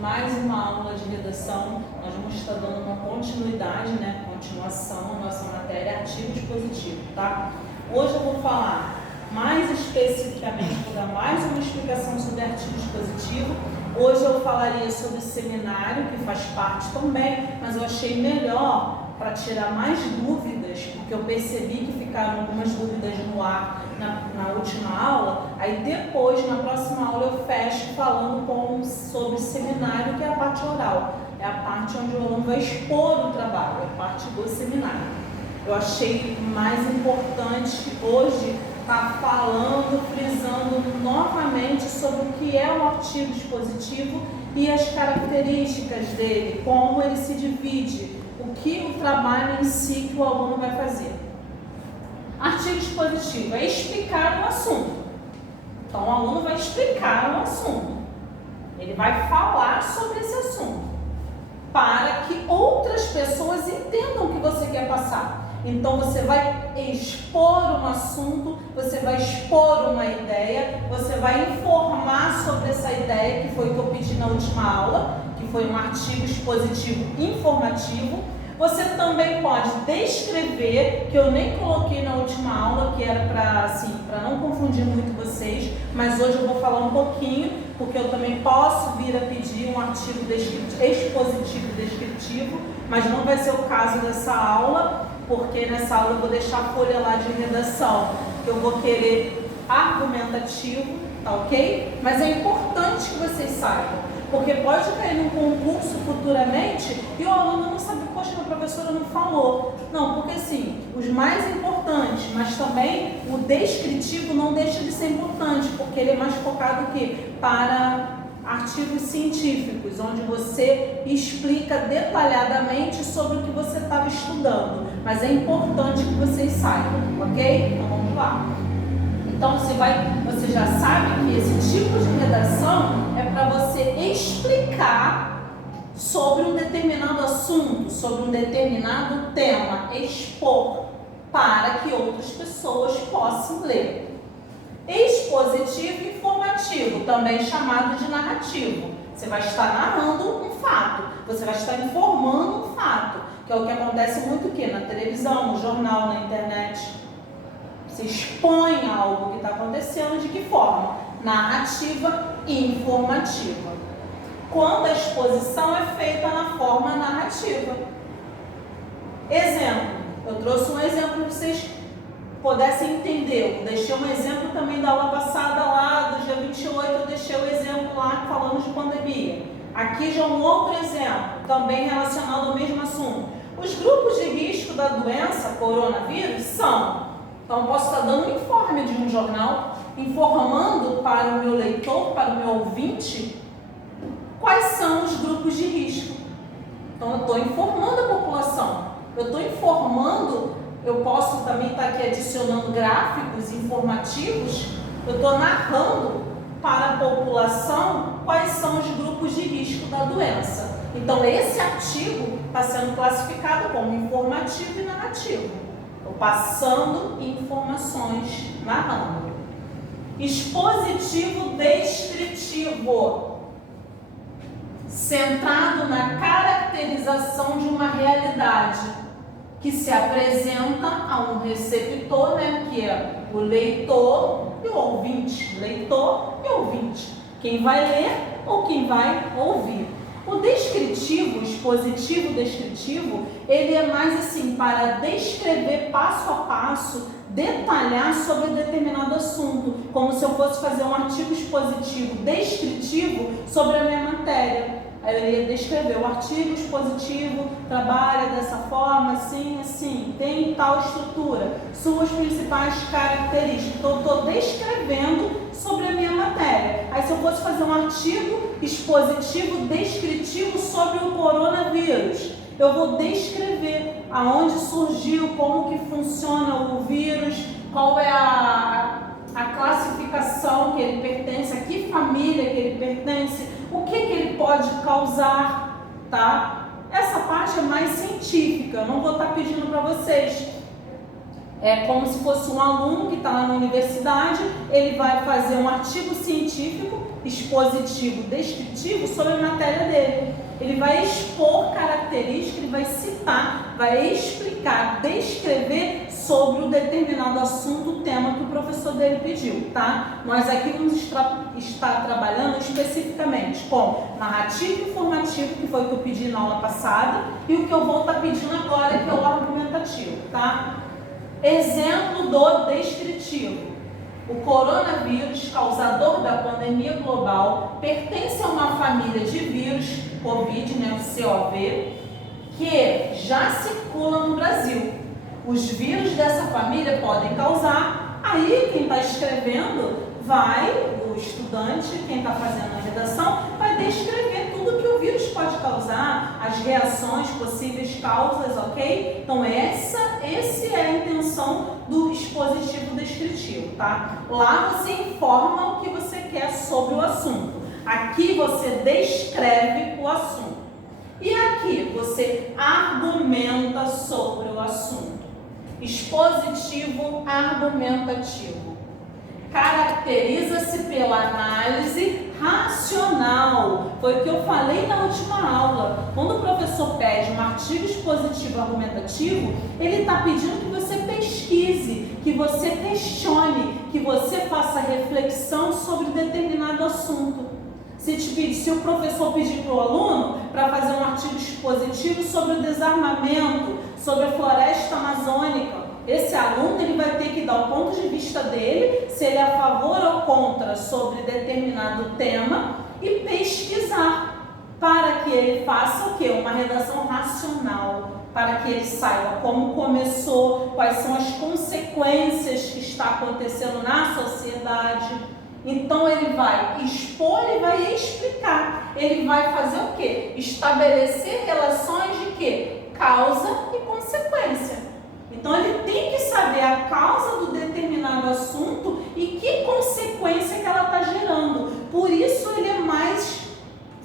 mais uma aula de redação. Nós vamos estar dando uma continuidade, né? Continuação à nossa matéria artigo dispositivo, tá? Hoje eu vou falar mais especificamente, vou dar mais uma explicação sobre artigo dispositivo. Hoje eu falaria sobre seminário, que faz parte também, mas eu achei melhor para tirar mais dúvidas, porque eu percebi que ficaram algumas dúvidas no ar na última aula. Aí depois, na próxima aula, eu fecho falando sobre seminário, que é a parte oral. É a parte onde o aluno vai expor o trabalho, é a parte do seminário. Eu achei mais importante hoje estar falando, frisando novamente sobre o que é o artigo dispositivo e as características dele, como ele se divide, o que o trabalho em si que o aluno vai fazer. Artigo dispositivo é explicar o assunto. Então o aluno vai explicar o assunto. Ele vai falar sobre esse assunto para que outras pessoas entendam o que você quer passar. Então você vai expor um assunto, você vai expor uma ideia, você vai informar sobre essa ideia, que foi o que eu pedi na última aula, que foi um artigo expositivo informativo. Você também pode descrever, que eu nem coloquei na última aula, que era para não confundir muito vocês, mas hoje eu vou falar um pouquinho, porque eu também posso vir a pedir um artigo expositivo descritivo, mas não vai ser o caso dessa aula, porque nessa aula eu vou deixar a folha lá de redação, que eu vou querer argumentativo, tá ok? Mas é importante que vocês saibam, porque pode cair num concurso futuramente e o aluno não sabe, poxa, a professora não falou. Não, porque assim, os mais importantes, mas também o descritivo não deixa de ser importante, porque ele é mais focado que para artigos científicos, onde você explica detalhadamente sobre o que você estava estudando. Mas é importante que vocês saibam, ok? Então vamos lá. Então você já sabe que esse tipo de redação é para você explicar sobre um determinado assunto, sobre um determinado tema, expor para que outras pessoas possam ler. Expositivo e informativo, também chamado de narrativo. Você vai estar narrando um fato, você vai estar informando um fato, que é o que acontece muito aqui na televisão, no jornal, na internet. Você expõe algo que está acontecendo, de que forma? Narrativa e informativa. Quando a exposição é feita na forma narrativa. Exemplo, eu trouxe um exemplo para vocês pudessem entender. Eu deixei um exemplo também da aula passada lá, do dia 28, eu deixei o exemplo lá falando de pandemia. Aqui já um outro exemplo, também relacionado ao mesmo assunto. Os grupos de risco da doença coronavírus são... Então, eu posso estar dando um informe de um jornal, informando para o meu leitor, para o meu ouvinte, quais são os grupos de risco. Então, eu estou informando a população. Eu estou informando, eu posso também estar aqui adicionando gráficos informativos. Eu estou narrando para a população quais são os grupos de risco da doença. Então, esse artigo está sendo classificado como informativo e narrativo. Passando informações, narrando. Expositivo descritivo, centrado na caracterização de uma realidade que se apresenta a um receptor, né, que é o leitor e o ouvinte. Leitor e ouvinte. Quem vai ler ou quem vai ouvir. O descritivo, expositivo descritivo, ele é mais assim para descrever passo a passo, detalhar sobre determinado assunto, como se eu fosse fazer um artigo expositivo descritivo sobre a minha matéria. Aí eu ia descrever o artigo expositivo, trabalha dessa forma, assim, assim, tem tal estrutura, suas principais características. Então eu estou descrevendo sobre a minha matéria. Aí se eu fosse fazer um artigo expositivo descritivo sobre o coronavírus, eu vou descrever aonde surgiu, como que funciona o vírus, qual é a classificação que ele pertence, a que família que ele pertence, o que ele pode causar, tá? Essa parte é mais científica, eu não vou estar pedindo para vocês. É como se fosse um aluno que está lá na universidade, ele vai fazer um artigo científico expositivo descritivo sobre a matéria dele. Ele vai expor características, ele vai citar, vai explicar, descrever sobre um determinado assunto, o tema que o professor dele pediu, tá? Nós aqui vamos estar trabalhando especificamente com narrativo informativo, que foi o que eu pedi na aula passada, e o que eu vou estar pedindo agora, que é o argumentativo, tá? Exemplo do descritivo. O coronavírus, causador da pandemia global, pertence a uma família de vírus, Covid, né, o COV, que já circula no Brasil. Os vírus dessa família podem causar, aí quem está escrevendo o estudante, quem está fazendo a redação, vai descrever tudo que o vírus pode causar, as reações, possíveis causas, ok? Então essa é a intenção do expositivo descritivo, tá? Lá você informa o que você quer sobre o assunto. Aqui você descreve o assunto. E aqui você argumenta sobre o assunto. Expositivo argumentativo. Caracteriza-se pela análise racional. Foi o que eu falei na última aula. Quando o professor pede um artigo expositivo argumentativo, ele está pedindo que você pesquise, que você questione, que você faça reflexão sobre determinado assunto. Se o professor pedir para o aluno para fazer um artigo expositivo sobre o desarmamento, sobre a floresta amazônica, esse aluno ele vai ter que dar o ponto de vista dele, se ele é a favor ou contra sobre determinado tema e pesquisar, para que ele faça o quê? Uma redação racional, para que ele saiba como começou, quais são as consequências que está acontecendo na sociedade. Então ele vai expor, ele vai explicar, ele vai fazer o quê? Estabelecer relações de quê? Causa e consequência. Então ele tem que saber a causa do determinado assunto e que consequência que ela está gerando. Por isso ele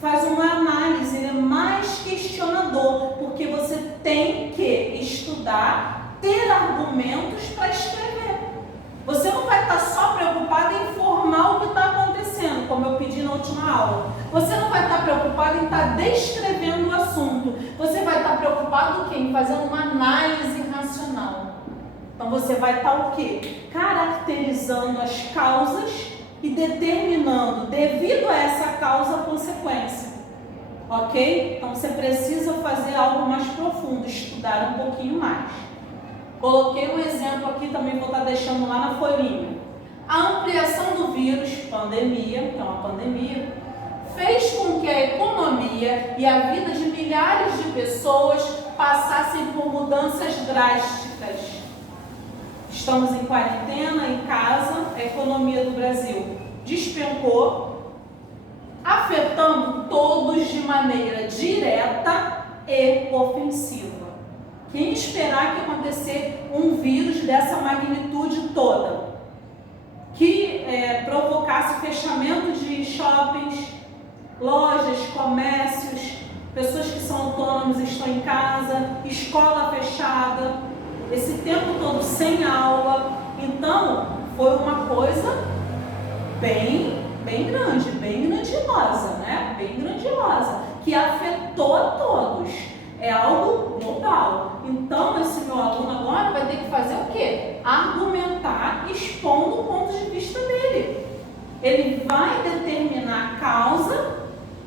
faz uma análise, ele é mais questionador, porque você tem que estudar, ter argumentos para escrever. Você não vai estar só preocupado em informar o que está acontecendo, como eu pedi na última aula. Você não vai estar preocupado em estar descrevendo o assunto. Você vai estar preocupado em fazendo uma análise racional. Então você vai estar o quê? Caracterizando as causas e determinando, devido a essa causa, a consequência. Ok? Então você precisa fazer algo mais profundo, estudar um pouquinho mais. Coloquei um exemplo aqui, também vou estar deixando lá na folhinha. A ampliação do vírus, pandemia, que é uma pandemia, fez com que a economia e a vida de milhares de pessoas passassem por mudanças drásticas. Estamos em quarentena, em casa, a economia do Brasil despencou, afetando todos de maneira direta e ofensiva. Quem esperar que acontecer um vírus dessa magnitude toda, que provocasse fechamento de shoppings, lojas, comércios, pessoas que são autônomas estão em casa, escola fechada, esse tempo todo sem aula. Então, foi uma coisa bem grande, bem grandiosa, né? Bem grandiosa, que afetou a todos. É algo global. Então, esse meu aluno agora vai ter que fazer o quê? Argumentar, expondo o ponto de vista dele. Ele vai determinar a causa.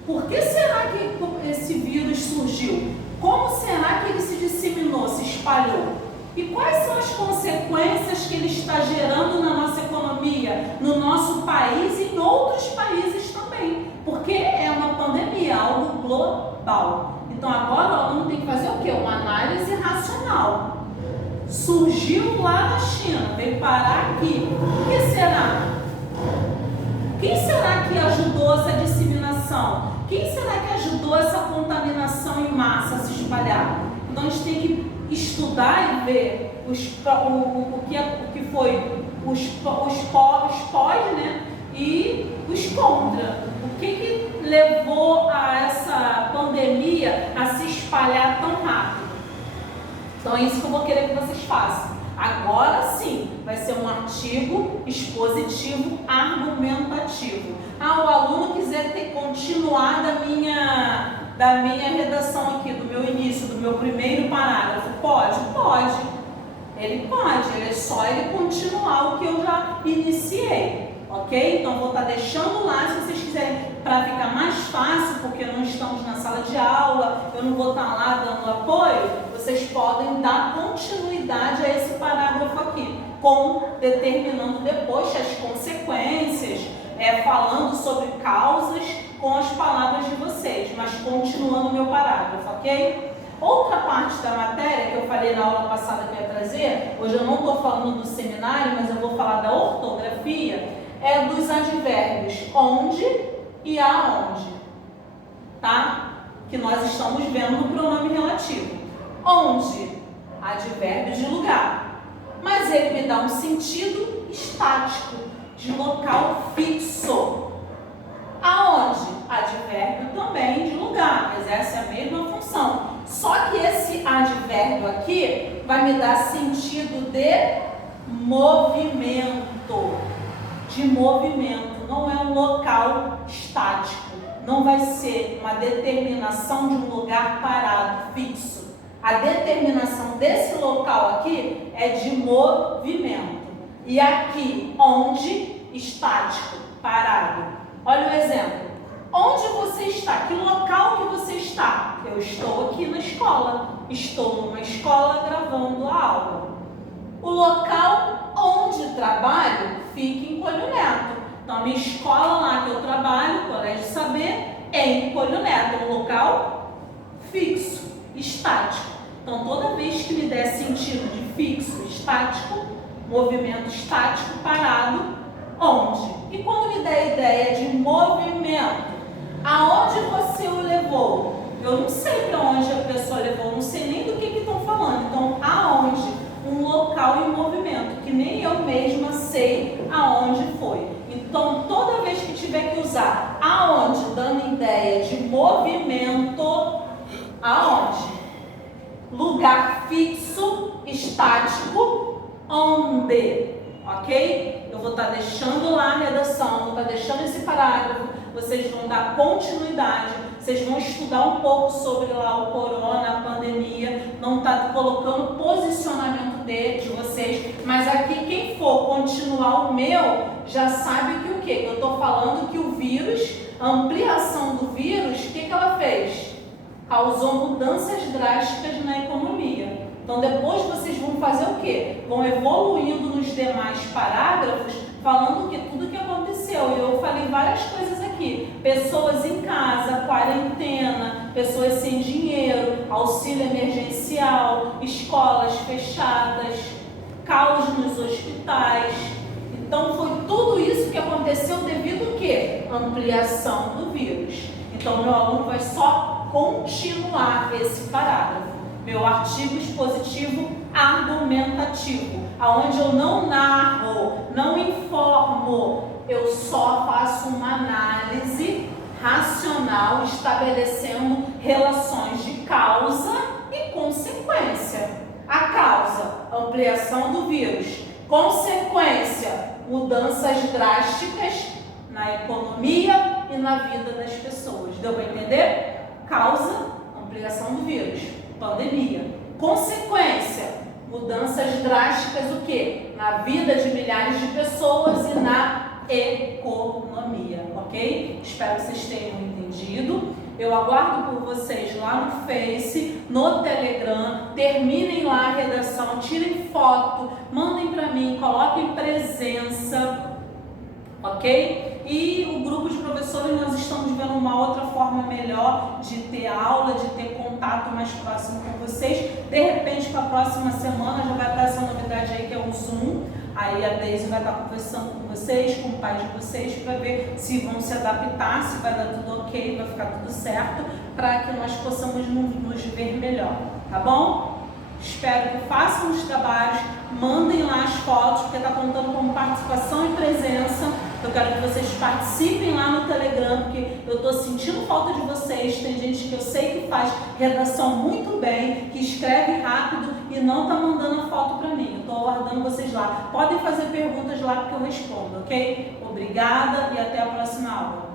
Por que será que esse vírus surgiu? Como será que ele se disseminou, se espalhou? E quais são as consequências que ele está gerando na nossa economia, no nosso país e em outros países também? Porque é uma pandemia, algo global. Então agora o aluno tem que fazer o quê? Uma análise racional. Surgiu lá na China, veio parar aqui. O que será? Quem será que ajudou essa disseminação? Quem será que ajudou essa contaminação em massa a se espalhar? Então a gente tem que estudar e ver o que foi os pós, né? E os contra. O que levou a essa pandemia a se espalhar tão rápido? Então é isso que eu vou querer que vocês façam. Agora sim, vai ser um artigo expositivo argumentativo. O aluno continuar da minha redação aqui, do meu início, do meu primeiro parágrafo? Pode? Pode. Ele pode, é só ele continuar o que eu já iniciei, ok? Então, vou estar deixando lá, se vocês quiserem, para ficar mais fácil, porque não estamos na sala de aula, eu não vou estar lá dando apoio, vocês podem dar continuidade a esse parágrafo aqui, determinando depois as consequências, falando sobre causas com as palavras de vocês, mas continuando o meu parágrafo, ok? Outra parte da matéria que eu falei na aula passada que eu ia trazer, hoje eu não estou falando do seminário, mas eu vou falar da ortografia, é dos advérbios onde e aonde, tá? Que nós estamos vendo no pronome relativo. Onde? Advérbio de lugar. Mas ele me dá um sentido estático, de local fixo. Aonde? Advérbio também de lugar, exerce a mesma função. Só que esse advérbio aqui vai me dar sentido de movimento. De movimento, não é um local estático. Não vai ser uma determinação de um lugar parado, fixo. A determinação desse local aqui é de movimento. E aqui, onde? Estático, parado. Olha o exemplo. Onde você está? Que local que você está? Eu estou aqui na escola. Estou numa escola gravando a aula. O local onde trabalho fica em Coelho Neto. Então, a minha escola lá que eu trabalho, Colégio Saber, é em Coelho Neto. É um local fixo, estático. Então, toda vez que me der sentido de fixo, estático, movimento estático, parado, onde? E quando me der ideia de movimento, aonde você o levou? Eu não sei para onde a pessoa levou, não sei nem do que estão falando. Então, aonde? Um local em movimento, que nem eu mesma sei aonde foi. Então, toda vez que tiver que usar aonde, dando ideia de movimento, aonde? Lugar fixo, estático, onde, ok? Eu vou estar deixando lá a redação, vou estar deixando esse parágrafo, vocês vão dar continuidade, vocês vão estudar um pouco sobre lá o corona, a pandemia, não está colocando posicionamento de vocês, mas aqui quem for continuar o meu, já sabe que o quê? Eu estou falando que o vírus, a ampliação do vírus, o que ela fez? Causou mudanças drásticas na economia. Então, depois vocês vão fazer o quê? Vão evoluindo nos demais parágrafos, falando que tudo que aconteceu. Eu falei várias coisas aqui. Pessoas em casa, quarentena, pessoas sem dinheiro, auxílio emergencial, escolas fechadas, caos nos hospitais. Então, foi tudo isso que aconteceu devido ao quê? Ampliação do vírus. Então, meu aluno vai só continuar esse parágrafo. Meu artigo expositivo argumentativo, aonde eu não narro, não informo, eu só faço uma análise racional, estabelecendo relações de causa e consequência. A causa, ampliação do vírus. Consequência, mudanças drásticas na economia e na vida das pessoas. Deu para entender? Causa, ampliação do vírus, pandemia. Consequência, mudanças drásticas o quê? Na vida de milhares de pessoas e na economia, ok? Espero que vocês tenham entendido. Eu aguardo por vocês lá no Face, no Telegram. Terminem lá a redação, tirem foto, mandem para mim, coloquem presença, ok? E o grupo de professores, nós estamos vendo uma outra forma melhor de ter aula, de ter contato mais próximo com vocês. De repente, para a próxima semana, já vai estar essa novidade aí, que é o Zoom. Aí a Deise vai estar conversando com vocês, com o pai de vocês, para ver se vão se adaptar, se vai dar tudo ok, vai ficar tudo certo, para que nós possamos nos ver melhor, tá bom? Espero que façam os trabalhos, mandem lá as fotos, porque está contando como participação e presença. Eu quero que vocês participem lá no Telegram, porque eu estou sentindo falta de vocês. Tem gente que eu sei que faz redação muito bem, que escreve rápido e não está mandando a foto para mim. Eu estou aguardando vocês lá. Podem fazer perguntas lá que eu respondo, ok? Obrigada e até a próxima aula.